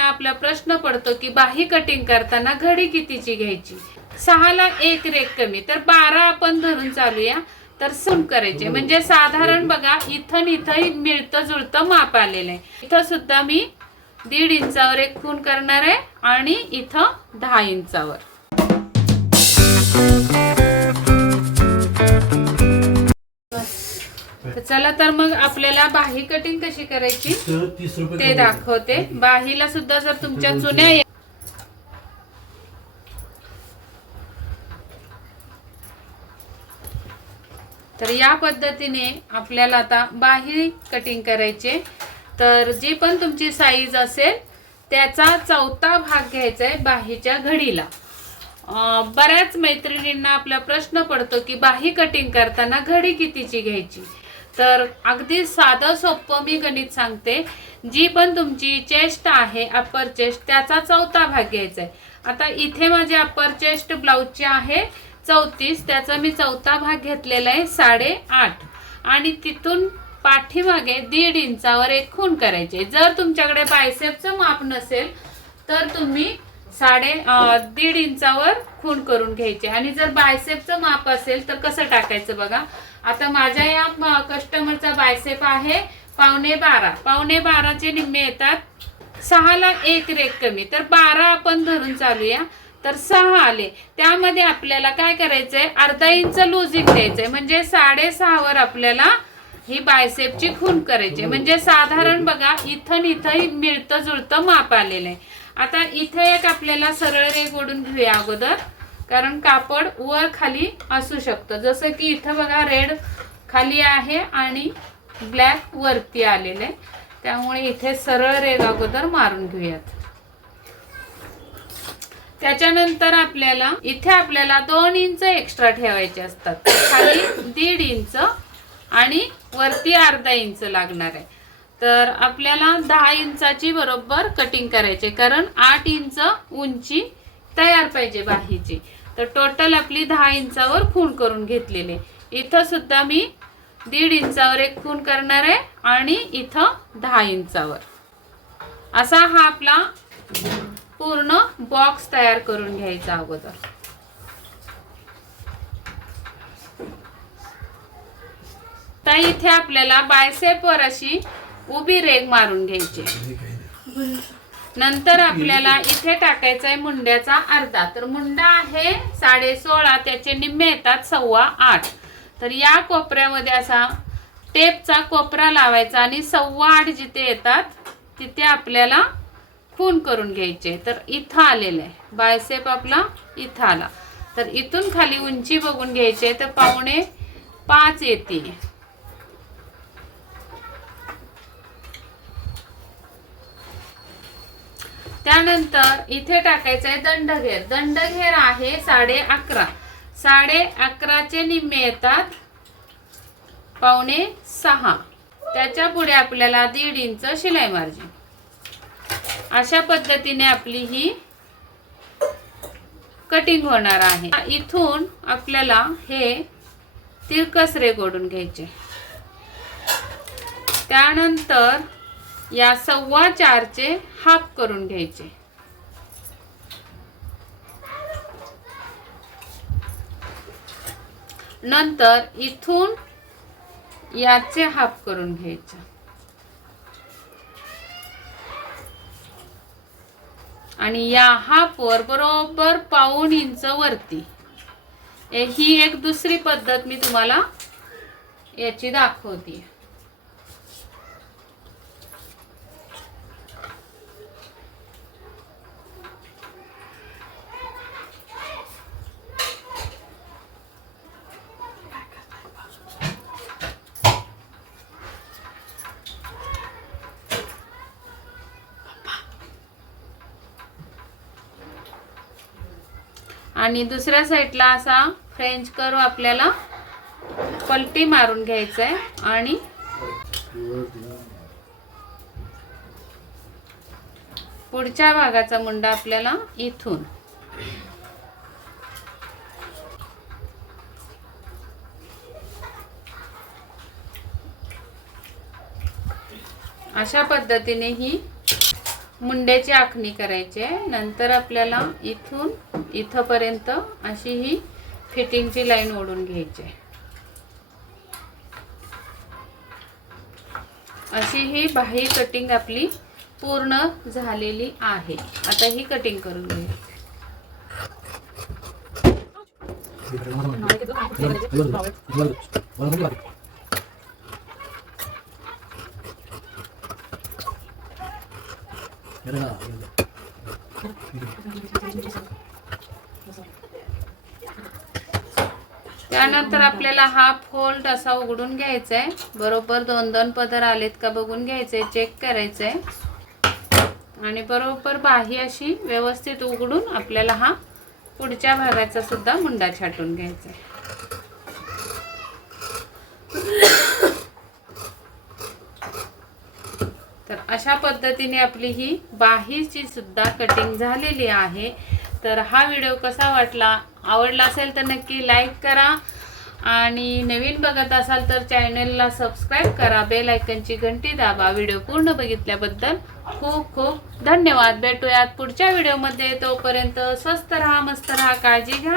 आपला प्रश्न पडतो की बाही कटिंग करताना घडी कितीची घ्यायची? सहाला एक रेक कमी तर बारा आपण धरून चालूया. तर सम करायचे. म्हणजे साधारण बघा इथं इथं मिळतं जुळतं माप आलेलं आहे. इथं सुद्धा मी दीड इंचावर एक खून करणार आहे आणि इथं दहा इंचावर. तर चला तर मग आपल्याला बाही कटिंग कशी करायची? ते दाखवते. बाहीला सुद्धा जर तुमच्या जुन्या तर या पद्धतीने आपल्याला आता बाही कटिंग करायचे. तर जी पण तुमची साईज असेल त्याचा चौथा भाग घ्यायचा आहे बाहीच्या घडीला. बऱ्याच मैत्रिणींना आपला प्रश्न पडतो की बाही कटिंग करताना घडी कितीची घ्यायची? तर अगदी साधं सोपं मी गणित सांगते. जी पण तुमची चेस्ट आहे अप्पर चेस्ट त्याचा चौथा भाग घ्यायचा आहे. आता इथे माझे अप्पर चेस्ट ब्लाऊजचे आहे चौतीस त्याचा मी चौथा भाग घेतलेला आहे साडे आठ आणि तिथून पाठीमागे दीड इंचावर एक खून करायचे. जर तुमच्याकडे बायसेपचं माप नसेल तर तुम्ही साडे दीड इंचावर खून करून घ्यायचे. आणि जर बायसेपचं माप असेल तर कसं टाकायचं बघा? आता माझ्या या कस्टमरचा बायसेप आहे पावणे बारा. पावणे बाराचे निम्मे येतात. सहाला एक रेक कमी. तर बारा आपण धरून चालूया. तर सहा आले. त्यामध्ये आपल्याला काय करायचंय? अर्धा इंच लुजिंग द्यायचंय. म्हणजे साडेसहावर आपल्याला ही बायसेपची खून करायची म्हणजे साधारण बघा इथं इथं मिळतं जुळतं माप आलेलं आहे. आता इथे एक आपल्याला सरळ रेग ओढून घेऊया अगोदर. कारण कापड वर खाली असू शकतं. जसं की इथं बघा रेड खाली आहे आणि ब्लॅक वरती आलेले त्यामुळे इथे सरळ रेग अगोदर मारून घेऊयात. त्याच्यानंतर आपल्याला इथे आपल्याला दोन इंच एक्स्ट्रा ठेवायचे असतात. खाली दीड इंच आणि वरती अर्धा इंच लागणार आहे. तर आपल्याला दहा इंचाची बरोबर कटिंग करायची आहे. कारण आठ इंच उंची तयार पाहिजे बाहीची. तर टोटल आपली दहा इंचावर खूण करून घेतलेली. आहे. इथं सुद्धा मी दीड इंचावर एक खूण करणार आहे आणि इथं दहा इंचावर. असा हा आपला पूर्ण बॉक्स तयार करून घ्यायचा अगोदर. तर इथे आपल्याला बायसेपवर अशी उभी रेग मारून घ्यायची. नंतर आपल्याला इथे टाकायचा आहे मुंड्याचा अर्धा. तर मुंडा आहे साडे सोळा त्याचे निम्मे येतात सव्वा आठ. तर या कोपऱ्यामध्ये असा टेपचा कोपरा लावायचा आणि सव्वा आठ जिथे येतात तिथे आपल्याला खून करून घ्यायचे. तर इथं आलेलं आहे बायसेप आपला इथं आला. तर इथून खाली उंची बघून घ्यायचे तर पावणे पाच येते त्यानंतर इथे टाकायचं आहे दंडघेर. दंडघेर आहे साडे अकरा. साडे अकराचे निम्मे येतात पावणे सहा. त्याच्या पुढे आपल्याला दीड इंच शिलाई मार्जिन अशा पद्धतीने आपली ही कटिंग होणार आहे. इथून आपल्याला हे तिरकस रेग घ्यायचे. त्यानंतर या सव्वा चारचे हाफ करून घ्यायचे. नंतर इथून याचे हाफ करून घ्यायचे. आणि या हाफवर बरोबर पाऊण इंच वरती. ही एक दुसरी पद्धत मी तुम्हाला याची दाखवते आणि दुसऱ्या साईडला असा फ्रेंच कर्व आपल्याला पलटी मारून घ्यायचं आहे आणि पुढच्या भागाचा मुंडा आपल्याला इथून. अशा पद्धतीने ही मुंड्याची आखणी करायची आहे नंतर आपल्याला इथून इथंपर्यंत अशी ही फिटिंगची लाईन ओढून घ्यायची आहे अशी ही बाही कटिंग आपली पूर्ण झालेली आहे आता ही कटिंग करून घेऊ त्यानंतर आपल्याला हा फोल्ड असा उघडून घ्यायचा आहे बरोबर दोन दोन पदर आलेत का बघून घ्यायचे चेक करायचंय. आणि बरोबर बाही अशी व्यवस्थित उघडून आपल्याला हा पुढच्या भागाचा सुद्धा मुंडा छाटून घ्यायचा आहे अशा पद्धतीने आपली ही बाहीची सुद्धा कटिंग झालेली आहे. तर हा व्हिडिओ कसा वाटला आवडला असेल तर नक्की लाईक करा. आणि नवीन बघत असाल तर चॅनलला सबस्क्राईब करा. बेल आयकनची घंटी दाबा. व्हिडिओ पूर्ण बघितल्याबद्दल खूप खूप धन्यवाद. भेटूयात पुढच्या व्हिडिओमध्ये तोपर्यंत स्वस्त राहा मस्त राहा काळजी घ्या.